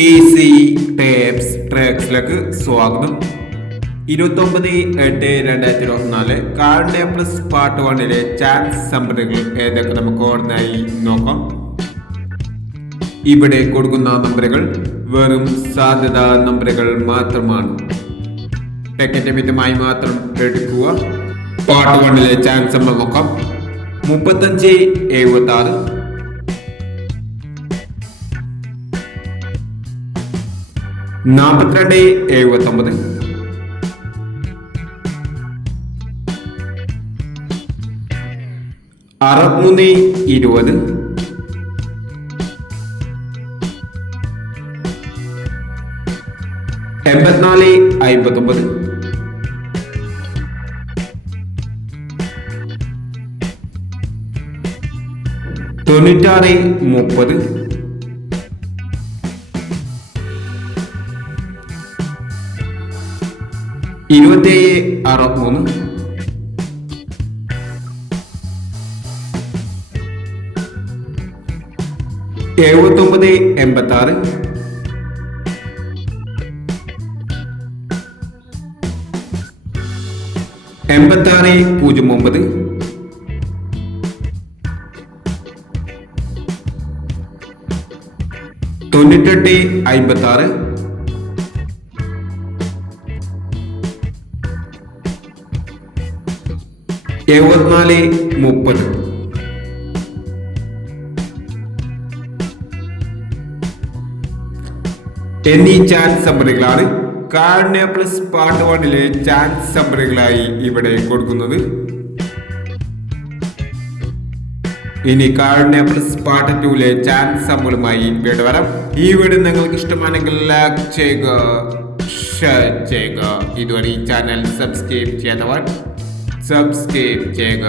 Easy tapes ട്രാക്സിലേക്ക് സ്വാഗതം. 29/8/2024 cardia plus part 1 chance നമ്പറുകൾ ഏതൊക്കെ നമുക്ക് ഓർമ്മയായി നോക്കാം. ഇവിടെ കൊടുക്കുന്ന നമ്പറുകൾ വെറും സാധ്യതാ നമ്പറുകൾ മാത്രമാണ്. ടിക്കറ്റ് മിതമായി മാത്രം എടുക്കുക. പാർട്ട് 1 ചാൻസ് നമ്പർ നോക്കാം. 35/76, 42/79, 63/20, 84/59, 96/30, 27/63, 79/86, 86/09, 98/56, 74/30. എന്നീ ചാൻസ് നമ്പറുകളാണ് കാർഡിയ പ്ലസ് പാർട്ട് 1 ചാൻസ് നമ്പറുകളായി ഇവിടെ കൊടുക്കുന്നത്. ഇനി കാർഡിയ പ്ലസ് പാർട്ട് 2 ചാൻസ് നമ്പറുമായി വീണ്ടും വരാം. ഈ വീഡിയോ നിങ്ങൾക്ക് ഇഷ്ടമാണെങ്കിൽ ലൈക്ക് ചെയ്യുക, ഷെയർ ചെയ്യുക. ഇതുവരെ ഈ ചാനൽ സബ്സ്ക്രൈബ് ചെയ്യാത്തവർ സബ്സ്ക്രൈബ് ചെയ്യുക.